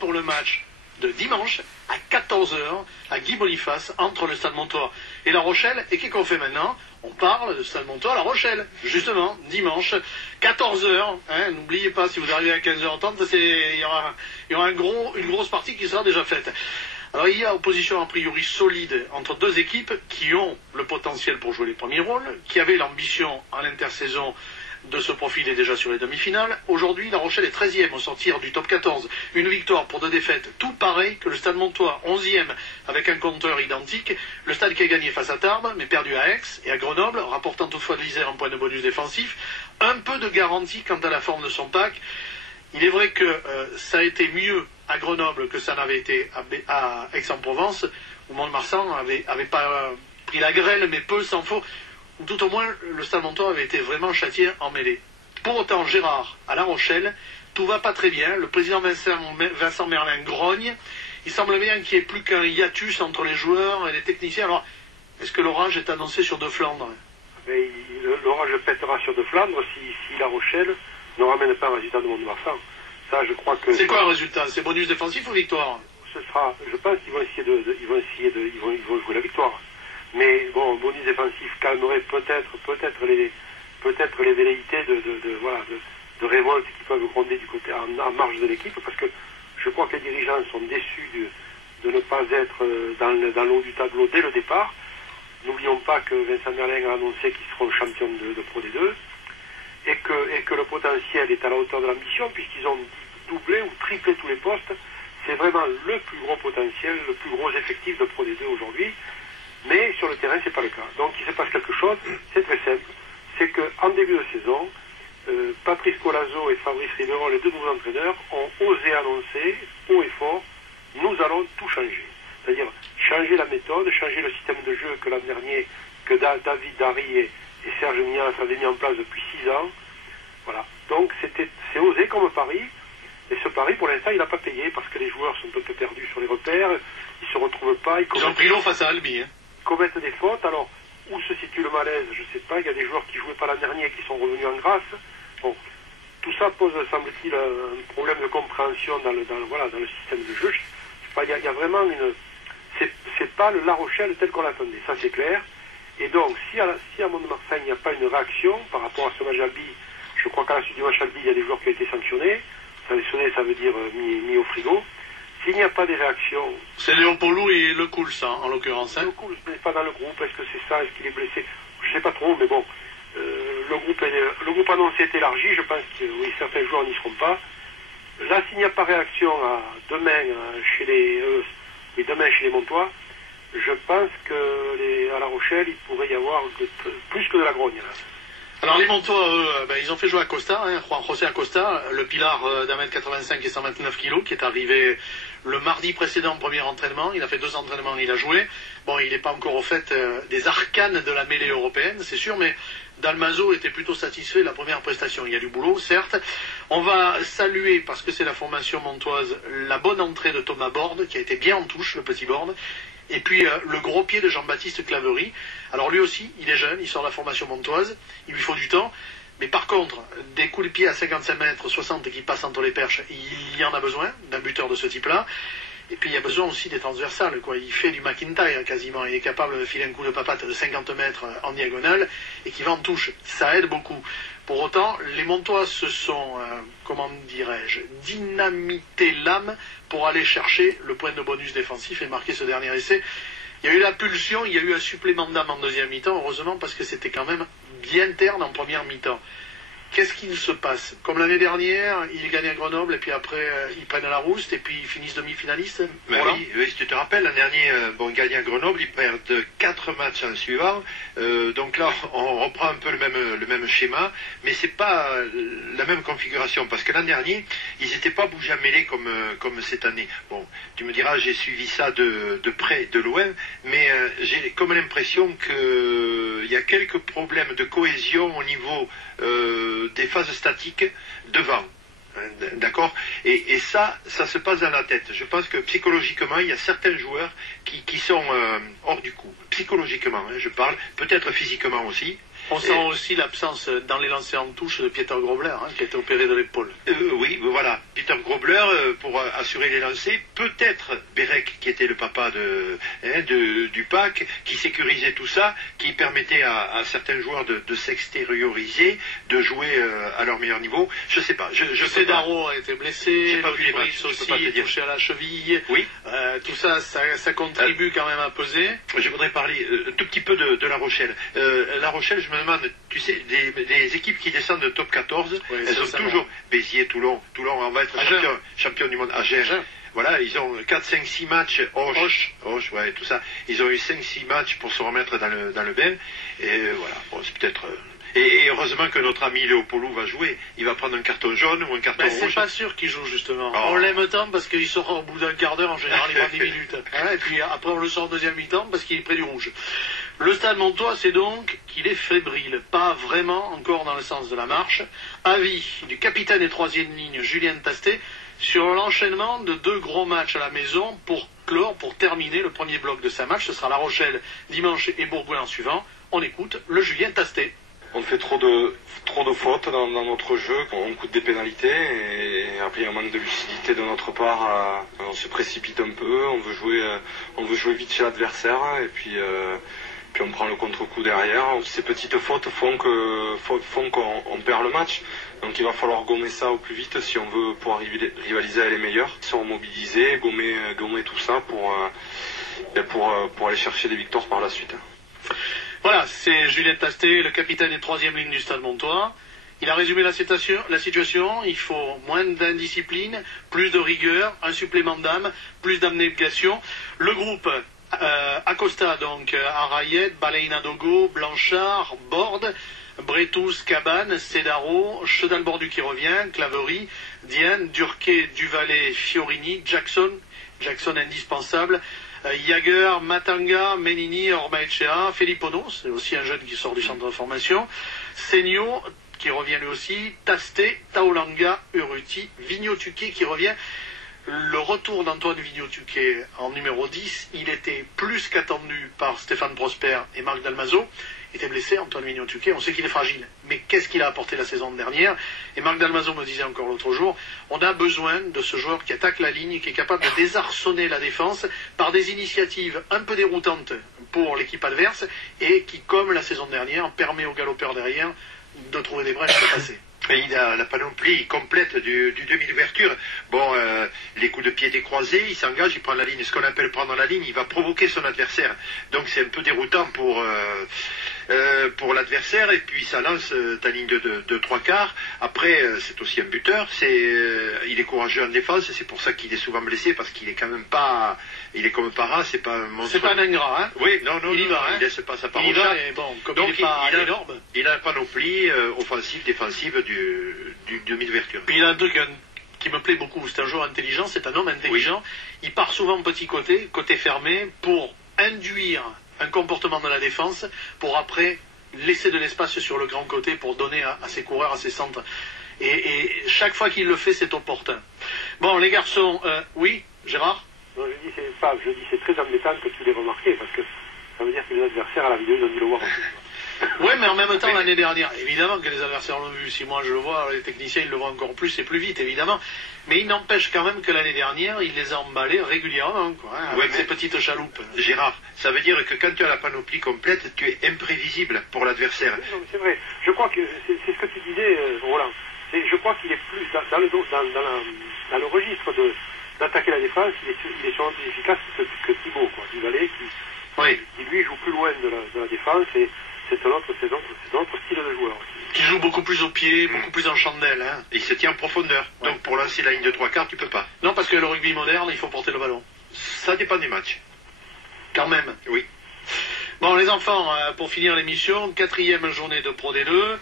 Pour le match de dimanche à 14 h à Guy Boniface entre le Stade Montois et La Rochelle. Et qu'est-ce qu'on fait maintenant? On parle de Stade Montois à La Rochelle, justement, dimanche, 14 h. Hein, n'oubliez pas, si vous arrivez à 15h30, il y aura une grosse partie qui sera déjà faite. Alors il y a opposition a priori solide entre deux équipes qui ont le potentiel pour jouer les premiers rôles, qui avaient l'ambition en l'intersaison de se profiler déjà sur les demi-finales. Aujourd'hui, La Rochelle est 13e au sortir du top 14. Une victoire pour 2 défaites, tout pareil que le Stade Montois, 11e avec un compteur identique. Le Stade qui a gagné face à Tarbes, mais perdu à Aix et à Grenoble, rapportant toutefois de l'Isère un point de bonus défensif. Un peu de garantie quant à la forme de son pack. Il est vrai que ça a été mieux à Grenoble que ça n'avait été à Aix-en-Provence, où Mont-de-Marsan avait pas pris la grêle, mais peu s'en faut. Tout au moins, le Stade Montois avait été vraiment châtié en mêlée. Pour autant, Gérard, à La Rochelle, tout va pas très bien. Le président Vincent Merlin grogne. Il semble bien qu'il n'y ait plus qu'un hiatus entre les joueurs et les techniciens. Alors, est-ce que l'orage est annoncé sur De Flandre? L'orage pètera sur De Flandre si La Rochelle ne ramène pas un résultat de Mont-de-Marsan. Ça, je crois que... C'est quoi le résultat? C'est bonus défensif ou victoire? Ce sera, je pense qu'ils vont jouer la victoire. Mais bon, un bonus défensif calmerait peut-être les velléités de révolte qui peuvent gronder du côté en marge de l'équipe, parce que je crois que les dirigeants sont déçus de ne pas être dans le haut du tableau dès le départ. N'oublions pas que Vincent Merlin a annoncé qu'ils seront champions de Pro D2 et que le potentiel est à la hauteur de l'ambition, puisqu'ils ont doublé ou triplé tous les postes. C'est vraiment le plus gros potentiel, le plus gros effectif de Pro D2 aujourd'hui. Mais sur le terrain, c'est pas le cas. Donc il se passe quelque chose, c'est très simple. C'est qu'en début de saison, Patrice Colazo et Fabrice Ribeiro, les deux nouveaux entraîneurs, ont osé annoncer haut et fort, nous allons tout changer. C'est-à-dire changer la méthode, changer le système de jeu que l'an dernier, que David Darry et Serge Mignard avaient mis en place depuis 6 ans. Voilà. Donc c'est osé comme pari. Et ce pari, pour l'instant, il n'a pas payé parce que les joueurs sont un peu perdus sur les repères, ils se retrouvent pas. Ils ont pris l'eau face à Albi, hein. Commettent des fautes. Alors, où se situe le malaise? Je ne sais pas. Il y a des joueurs qui jouaient pas l'an dernier et qui sont revenus en grâce. Bon, tout ça pose, semble-t-il, un problème de compréhension dans le système de jeu. Il y a vraiment c'est pas le La Rochelle tel qu'on l'attendait. Ça, c'est clair. Et donc, si à Mont-de-Marsan, il n'y a pas une réaction par rapport à ce match Albi, je crois qu'à la suite du match Albi, il y a des joueurs qui ont été sanctionnés. Sanctionnés, ça veut dire mis au frigo. S'il n'y a pas de réaction... C'est Léon Paulou et Le Coul, ça, en l'occurrence. Hein. Le Coul n'est pas dans le groupe. Est-ce que c'est ça? Est-ce qu'il est blessé? Je ne sais pas trop, mais bon. Le groupe annoncé est élargi. Je pense que oui, certains joueurs n'y seront pas. Là, s'il n'y a pas réaction demain chez les Montois, je pense qu'à La Rochelle, il pourrait y avoir plus que de la grogne. Là. Alors les Montois, eux, ils ont fait jouer Acosta, Juan José Acosta, le pilar d'1m85 et 129 kg, qui est arrivé le mardi précédent, premier entraînement. Il a fait 2 entraînements, il a joué. Bon, il n'est pas encore au fait des arcanes de la mêlée européenne, c'est sûr, mais Dalmazo était plutôt satisfait de la première prestation. Il y a du boulot, certes. On va saluer, parce que c'est la formation montoise, la bonne entrée de Thomas Borde, qui a été bien en touche, le petit Borde. Et puis le gros pied de Jean-Baptiste Claverie. Alors lui aussi, il est jeune, il sort de la formation montoise, il lui faut du temps. Mais par contre, des coups de pied à 55 mètres, 60 qui passent entre les perches, il y en a besoin d'un buteur de ce type-là. Et puis il y a besoin aussi des transversales, quoi. Il fait du McIntyre quasiment, il est capable de filer un coup de papate de 50 mètres en diagonale et qui va en touche. Ça aide beaucoup. Pour autant, les Montois se sont, comment dirais-je, dynamité l'âme pour aller chercher le point de bonus défensif et marquer ce dernier essai. Il y a eu la pulsion, il y a eu un supplément d'âme en deuxième mi-temps, heureusement, parce que c'était quand même bien terne en première mi-temps. Qu'est-ce qu'il se passe? Comme l'année dernière, ils gagnent à Grenoble, et puis après, ils prennent la rouste, et puis ils finissent demi-finalistes. Ben voilà. Oui, si tu te rappelles, l'année dernière, ils gagnent à Grenoble, ils perdent 4 matchs en suivant. Donc là, on reprend un peu le même schéma, mais c'est pas la même configuration, parce que l'an dernier, ils n'étaient pas bougés à mêlée comme cette année. Bon, tu me diras, j'ai suivi ça de près, de loin, mais j'ai comme l'impression qu'il y a quelques problèmes de cohésion au niveau des phases statiques devant. D'accord? Et ça se passe dans la tête. Je pense que psychologiquement, il y a certains joueurs qui sont hors du coup. Psychologiquement, je parle. Peut-être physiquement aussi. On sent aussi l'absence dans les lancers en touche de Pieter Grobler, qui a été opéré de l'épaule. Oui, voilà. Peter Grobler pour assurer les lancers, peut-être Bérec qui était le papa du pack, qui sécurisait tout ça, qui permettait à certains joueurs de s'extérioriser, de jouer à leur meilleur niveau. Je sais pas. Je sais Darro a été blessé, j'ai pas vu les matchs, aussi touché à la cheville. Oui. Tout ça, ça contribue quand même à peser. Je voudrais parler un tout petit peu de La Rochelle. La Rochelle, je me demande, tu sais, des équipes qui descendent de top 14, oui, elles sont toujours Béziers, Toulon, on va être champion du monde. Agen. Voilà, ils ont 4, 5, 6 matchs, Auch, ouais, tout ça. Ils ont eu 5, 6 matchs pour se remettre dans le bain. Et voilà, bon, c'est peut-être... Et heureusement que notre ami Léopoldou va jouer. Il va prendre un carton jaune ou un carton rouge. C'est pas sûr qu'il joue, justement. On l'aime tant parce qu'il sort au bout d'un quart d'heure, en général, il prend 10 minutes. Et puis après, on le sort en deuxième mi-temps parce qu'il est près du rouge. Le Stade Montois, c'est donc qu'il est fébrile. Pas vraiment encore dans le sens de la marche. Avis du capitaine et troisième ligne, Julien Tastet, sur l'enchaînement de 2 gros matchs à la maison pour terminer le premier bloc de 5 matchs. Ce sera La Rochelle dimanche et Bourgoin en suivant. On écoute le Julien Tastet. On fait trop de fautes dans notre jeu, on coûte des pénalités et après il y a un manque de lucidité de notre part. On se précipite un peu, on veut jouer vite chez l'adversaire et puis on prend le contre-coup derrière. Ces petites fautes font qu'on perd le match. Donc il va falloir gommer ça au plus vite si on veut pouvoir rivaliser avec les meilleurs. Se remobiliser, gommer tout ça pour aller chercher des victoires par la suite. Voilà, c'est Julien Tastet, le capitaine et troisième ligne du Stade Montois. Il a résumé la situation. Il faut moins d'indiscipline, plus de rigueur, un supplément d'âme, plus d'abnégation. Le groupe Acosta, donc Arayet, Baleina Dogo, Blanchard, Borde, Bretous, Cabane, Cedaro, Chedal-Bordu qui revient, Claverie, Diane, Durquet, Duvalet, Fiorini, Jackson indispensable, Jager, Matanga, Menini, Ormaechea, Felippono, c'est aussi un jeune qui sort du centre de formation, Senio, qui revient lui aussi, Tastet, Taolanga, Urruti, Vignotuquet qui revient. Le retour d'Antoine Vignotuquet en numéro 10, il était plus qu'attendu par Stéphane Prosper et Marc Dalmazo. Il était blessé, Antoine Vignotuquet, on sait qu'il est fragile. Mais qu'est-ce qu'il a apporté la saison dernière? Et Marc Dalmazo me disait encore l'autre jour, on a besoin de ce joueur qui attaque la ligne, qui est capable de désarçonner la défense par des initiatives un peu déroutantes pour l'équipe adverse et qui, comme la saison dernière, permet aux galopeurs derrière de trouver des brèches et de passer. Et il a la panoplie complète du demi d'ouverture. Bon, les coups de pied décroisés, il s'engage, il prend la ligne. Ce qu'on appelle prendre la ligne, il va provoquer son adversaire. Donc c'est un peu déroutant pour l'adversaire. Et puis ça lance ta ligne de 3/4. Après, c'est aussi un buteur. Il est courageux en défense. C'est pour ça qu'il est souvent blessé, parce qu'il est quand même pas... Il est comme Parra, c'est pas un monstre. C'est pas un ingrat, hein? Oui, non, il y va, il laisse pas sa part au chat. Bon, donc il énorme. Il a un panoplie offensif, défensif du demi d'ouverture. Puis il a un truc qui me plaît beaucoup, c'est un joueur intelligent, c'est un homme intelligent. Oui. Il part souvent petit côté fermé, pour induire un comportement de la défense, pour après laisser de l'espace sur le grand côté pour donner à ses coureurs, à ses centres. Et chaque fois qu'il le fait, c'est opportun. Bon, les garçons, oui, Gérard? Non, je dis c'est très embêtant que tu l'aies remarqué, parce que ça veut dire que les adversaires à la vidéo ils ont dû le voir aussi. Oui, mais en même temps, l'année dernière, évidemment que les adversaires l'ont vu. Si moi je le vois, les techniciens ils le voient encore plus et plus vite, évidemment. Mais il n'empêche quand même que l'année dernière, il les a emballés régulièrement, quoi, hein, avec ces petites chaloupes. Gérard, ça veut dire que quand tu as la panoplie complète, tu es imprévisible pour l'adversaire. Non, mais c'est vrai. Je crois que c'est ce que tu disais, Roland. Je crois qu'il est plus dans le registre d'attaquer la défense, il est sûrement plus efficace que Thibaut, quoi, Duvalet, qui lui joue plus loin de la défense, et c'est un autre style de joueur. Qui joue beaucoup plus au pied, beaucoup plus en chandelle. Hein. Et il se tient en profondeur. Ouais. Donc pour lancer la ligne de 3/4, tu peux pas. Non, parce que le rugby moderne, il faut porter le ballon. Ça dépend des matchs. Quand même. Oui. Bon, les enfants, pour finir l'émission, 4e journée de Pro D2.